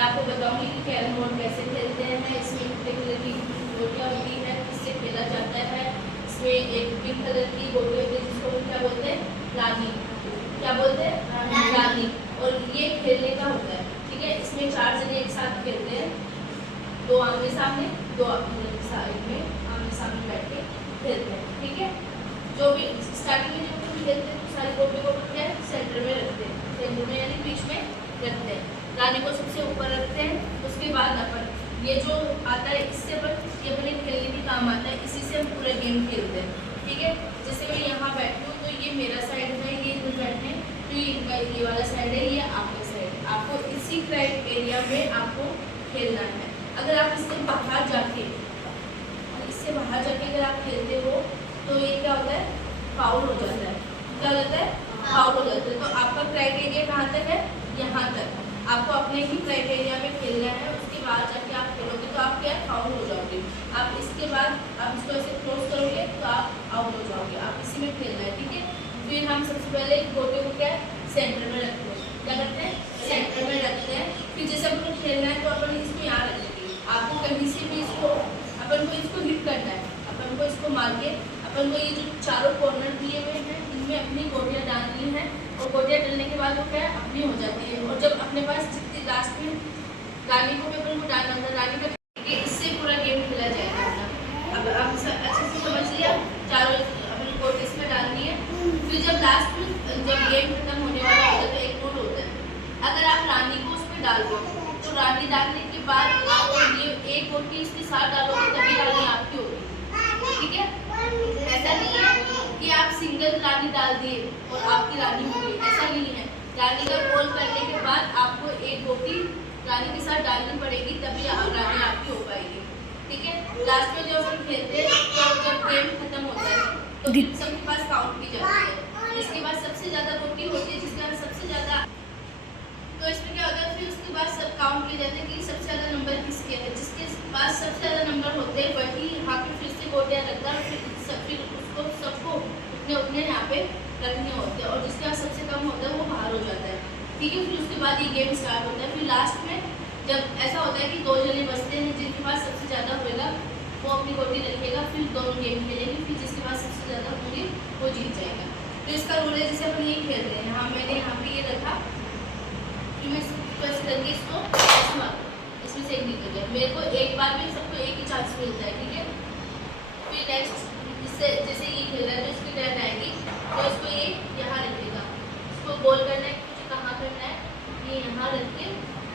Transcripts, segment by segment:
मैं आपको बताऊंगी कि कैरम बोर्ड कैसे खेलते हैं। इसमें कितने कलर की गोटियाँ होती है, किससे खेला जाता है। इसमें एक पिंक कलर की गोटी होती है जिसको क्या बोलते हैं, रानी। क्या बोलते हैं, रानी। और ये खेलने का होता है, ठीक है। इसमें 4 जने एक साथ खेलते हैं, 2 आमने सामने, 2 अपने साइड में आमने सामने बैठ के खेलते हैं, ठीक है। जो भी स्टार्टिंग में जो भी खेलते हैं तो सारी गोटी को क्या है, सेंटर में रखते हैं, सेंटर में यानी बीच में रखते हैं। रानी को सबसे ऊपर रखते हैं। उसके बाद अपन ये जो आता है इससे अपन ये अपने खेलने के काम आता है, इसी से हम पूरा गेम खेलते हैं, ठीक है। जैसे मैं यहाँ बैठी हूँ तो ये मेरा साइड है, ये इधर बैठे हैं तो ये इनका ये वाला साइड है, ये आपका साइड है। आपको इसी क्राइटेरिया में आपको खेलना है। अगर आप इससे बाहर जाके अगर आप खेलते हो तो ये क्या होता है, फाउल हो जाता है। क्या हो जाता है, फाउल हो जाता है। तो आपका क्राइटेरिया कहाँ तक है, यहाँ तक। आपको अपने ही क्राइटेरिया में खेलना है, उसके बाद जाके आप खेलोगे तो आप क्या फाउल हो जाओगे। आप इसके बाद आप इसको ऐसे क्लोज करोगे तो आप आउट हो जाओगे। आप इसी में खेलना है, ठीक है। फिर हम सबसे पहले गोटे को क्या सेंटर में रखते हैं। क्या करते हैं, सेंटर में रखते हैं। फिर जैसे अपन को खेलना है तो अपन इसको यहाँ रखेंगे। आपको कहीं से भी इसको अपन को इसको हिट करना है, अपन को इसको मार के अपन को ये जो चारों कॉर्नर दिए हुए हैं इनमें अपनी गोटियाँ डालनी है। और गोटियाँ डालने के बाद वो क्या है, अपनी हो जाती है। और जब अपने पास जितनी लास्ट में रानी को भी अपन को डालना था, रानी का इससे पूरा गेम खेला जाएगा अपना। अब आप अच्छे से समझ लिया, चारों अपनी गोटी इसमें डालनी है। फिर जब लास्ट में जब गेम खत्म होने वाला होता है तो एक रूल होता है, अगर आप रानी को उसमें डाल दो तो रानी डालने के बाद आप ये एक गोटी इसके साथ डालोगे तभी रानी आपकी होगी, ठीक है। ऐसा नहीं है कि आप सिंगल रानी डाल दिए और आपकी रानी होगी, ऐसा नहीं है। रानी का गोल करने के बाद आपको एक गोटी रानी के साथ डालनी पड़ेगी तभी रानी आपकी हो पाएगी, ठीक है। लास्ट में जब हम खेलते हैं तो जब गेम खत्म होता है तो सबके पास काउंट की जाती है। जिसके पास सबसे ज़्यादा गोटी होती है, जिसके पास सबसे ज़्यादा, तो इसमें क्या होता है फिर उसके बाद सब काउंट किए जाते हैं कि सबसे ज़्यादा नंबर किसके है। जिसके पास सबसे ज़्यादा नंबर होते हैं वही यहाँ पे फिर से गोटियाँ रखता है। फिर उसको सबको उतने यहाँ पे रखने होते हैं। और जिसके पास सबसे कम होता है वो बाहर हो जाता है, ठीक है। फिर उसके बाद ये गेम स्टार्ट होता है। फिर लास्ट में जब ऐसा होता है कि 2 जने बचते हैं, जिनके पास सबसे ज़्यादा होएगा वो अपनी गोटी रखेगा, फिर दोनों गेम खेलेंगे। फिर जिसके पास सबसे ज़्यादा होंगे वो जीत जाएगा। तो इसका रूल है जैसे अपन यही खेल रहे हैं। हाँ, मैंने यहाँ पे ये रखा, फिर मैं प्रेस करके इसको इसमें से एक निकल गया। मेरे को एक बार में सबको एक ही चांस मिलता है, ठीक है। फिर नेक्स्ट इससे जैसे ये खेल रहा है तो इसकी टर्न आएगी तो इसको ये यहाँ रखेगा। इसको गोल करना है, मुझे कहाँ करना है, ये यहाँ रख के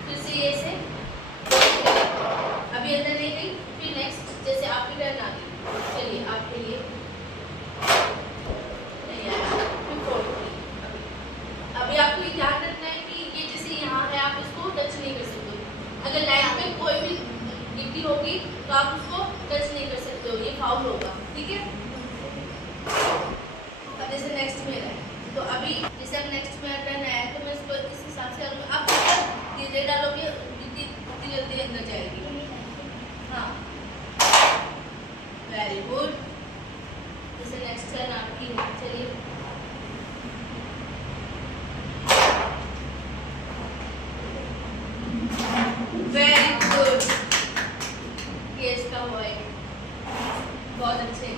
फिर से ये से अभी अंदर नहीं गई। फिर नेक्स्ट जैसे आपकी टर्न आ गई, चलिए आपके लिए नहीं आया। फिर फोर्थ अभी आपको ये ध्यान रखना है कि ये जैसे यहाँ है आप इसको टच नहीं कर सकते। अगर लाइन में कोई भी गिट्टी होगी तो आप उसको टच नहीं कर सकते हो, ये फाउल होगा, ठीक है। अब जैसे नेक्स्ट में है तो अभी जैसे अब नेक्स्ट में टर्न आया तो मैं इसको इस हिसाब से करूँगा। आप धीरे डालोगे जितनी जल्दी अंदर जाएगी। हाँ, वेरी गुड। जैसे नेक्स्ट टर्न आपकी है, चलिए वेरी गुड। ये इसका हुआ है, बहुत अच्छे,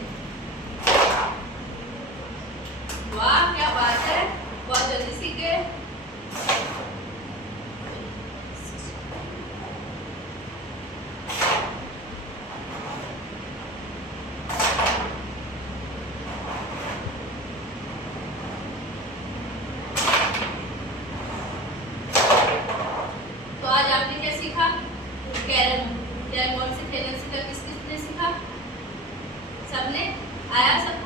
वाह क्या बात है, बहुत जल्दी सीख गए। तो आज आपने क्या सीखा, कैरम बोर्ड से खेलना सीखा। किस किसने सीखा, सबने आया सब